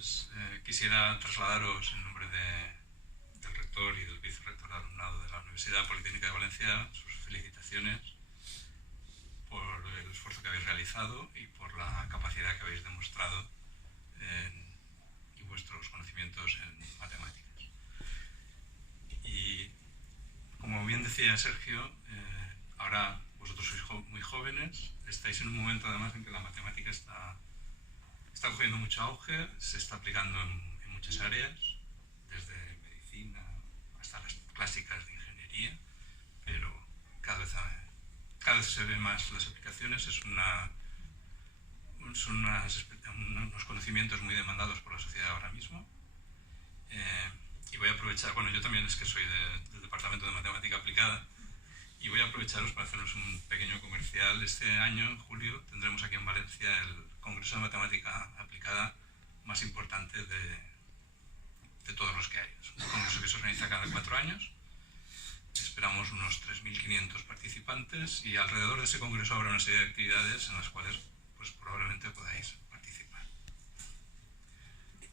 pues quisiera trasladaros en nombre del rector y del vicerrector de alumnado de la Universidad Politécnica de Valencia sus felicitaciones por el esfuerzo que habéis realizado y por la capacidad que habéis demostrado y vuestros conocimientos en matemáticas. Y como bien decía Sergio, ahora vosotros sois muy jóvenes, estáis en un momento además en que la matemática está cogiendo mucho auge, se está aplicando en muchas áreas, desde medicina hasta las clásicas de ingeniería, pero cada vez se ven más las aplicaciones, son unos conocimientos muy demandados por la sociedad ahora mismo. Y voy a aprovechar, bueno, yo también es que soy del Departamento de Matemática Aplicada, y voy a aprovecharos para haceros un pequeño comercial. Este año, en julio, tendremos aquí en Valencia el Congreso de Matemática Aplicada más importante de todos los que hay. Es un congreso que se organiza cada 4 años. Esperamos unos 3.500 participantes y alrededor de ese congreso habrá una serie de actividades en las cuales pues, probablemente podáis participar.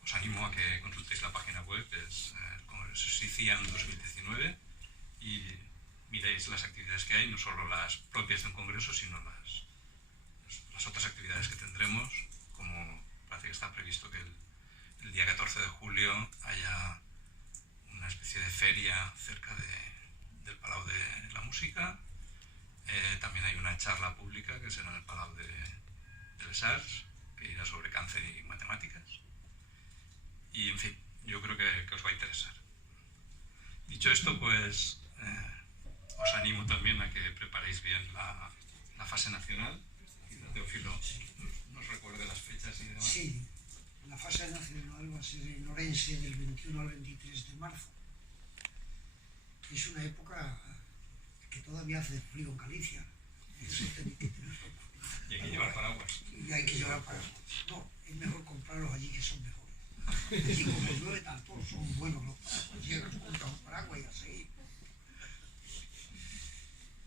Os animo a que consultéis la página web, es el Congreso CICIAM 2019, y miréis las actividades que hay, no solo las propias de un congreso, sino las otras actividades que tendremos, como parece que está previsto que el día 14 de julio haya una especie de feria cerca del Palau de la Música. También hay una charla pública que será en el Palau de les Arts, que irá sobre cáncer y matemáticas. Y, en fin, yo creo que os va a interesar. Dicho esto, pues os animo también a que preparéis bien la fase nacional. Teófilo nos recuerde las fechas y demás. Sí, la fase nacional va a ser en Orense del 21 al 23 de marzo. Es una época que todavía hace frío en Galicia. Eso tenéis que tenerlo. Y hay que llevar paraguas. Y hay que llevar paraguas. No, es mejor comprarlos allí, que son mejores. Y como llueve tanto, son buenos los paraguas. Llegas, compras un paraguas y a seguir.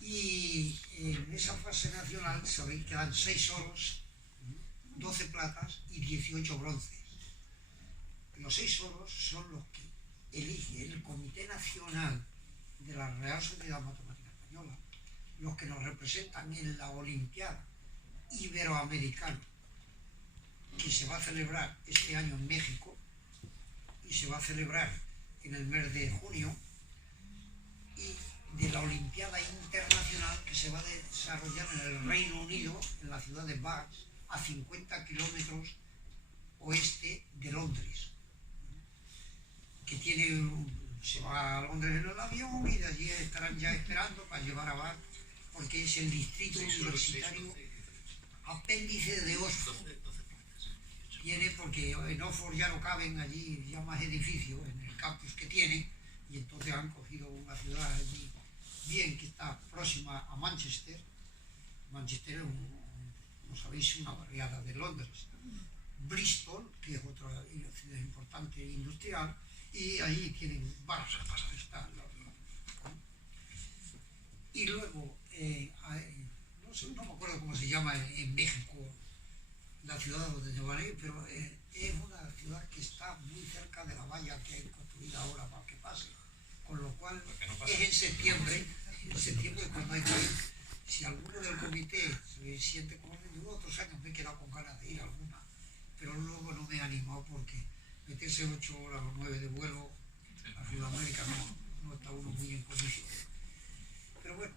Y en esa fase nacional sabéis que dan 6 oros, 12 platas y 18 bronces. Los 6 oros son los que elige el Comité Nacional de la Real Sociedad Matemática Española, los que nos representan en la Olimpiada Iberoamericana, que se va a celebrar este año en México y se va a celebrar en el mes de junio, y de la Olimpiada Internacional, que se va a desarrollar en el Reino Unido, en la ciudad de Bath, a 50 kilómetros oeste de Londres, que se va a Londres en el avión y de allí estarán ya esperando para llevar a Bath, porque es el distrito universitario apéndice de Oxford. Viene porque en Oxford ya no caben allí ya más edificios en el campus que tiene, y entonces han cogido una ciudad allí bien que está próxima a Manchester. Manchester es, como sabéis, una barriada de Londres. Bristol, que es otra ciudad importante industrial, y ahí tienen barcos para estar. Y luego, no me acuerdo cómo se llama en México la ciudad donde yo van a ir, pero es una ciudad que está muy cerca de la valla que hay construida ahora para que pase. Con lo cual, es en septiembre cuando hay que ir. Si alguno del comité se siente como yo, otros años me he quedado con ganas de ir a alguna, pero luego no me he animado porque meterse 8 horas o 9 de vuelo a Sudamérica no está uno muy en condiciones. Pero bueno,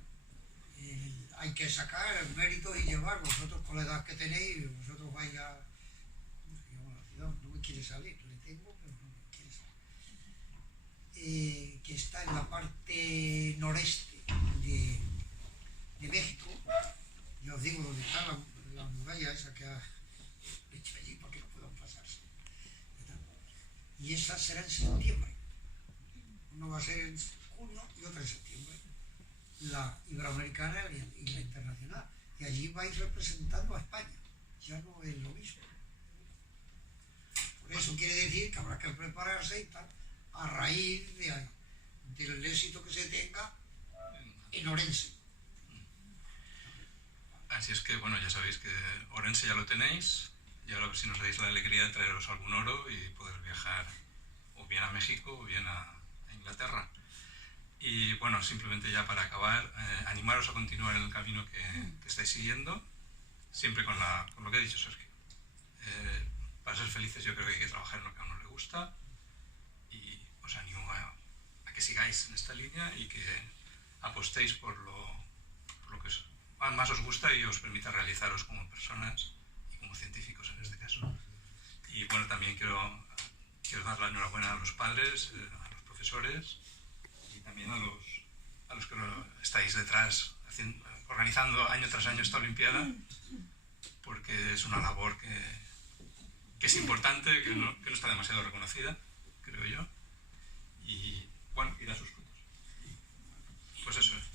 hay que sacar el mérito y llevar. Vosotros con la edad que tenéis, vosotros vais a... ¿Cómo se llama la ciudad? No me quiere salir, le tengo, pero no me quiere salir. Que está en la parte noreste de México. Ya os digo dónde está la muralla esa que ha hecho allí para que no puedan pasarse. Y esa será en septiembre. Uno va a ser en junio y otra en septiembre. La iberoamericana y la internacional. Y allí vais representando a España. Ya no es lo mismo. Por eso quiere decir que habrá que prepararse y tal, a raíz del éxito que se tenga en Orense. Así es que, bueno, ya sabéis que Orense ya lo tenéis, y ahora si nos dais la alegría de traeros algún oro y poder viajar o bien a México o bien a Inglaterra. Y bueno, simplemente ya para acabar, animaros a continuar en el camino que estáis siguiendo, siempre con lo que ha dicho Sergio. Para ser felices yo creo que hay que trabajar en lo que a uno le gusta, y os animo a que sigáis en esta línea y que apostéis por lo que más os gusta y os permita realizaros como personas y como científicos en este caso. Y bueno, también quiero dar la enhorabuena a los padres, a los profesores y también a los que estáis detrás organizando año tras año esta Olimpiada, porque es una labor que es importante, que no está demasiado reconocida, creo yo, y bueno, y da sus frutos. Pues eso es.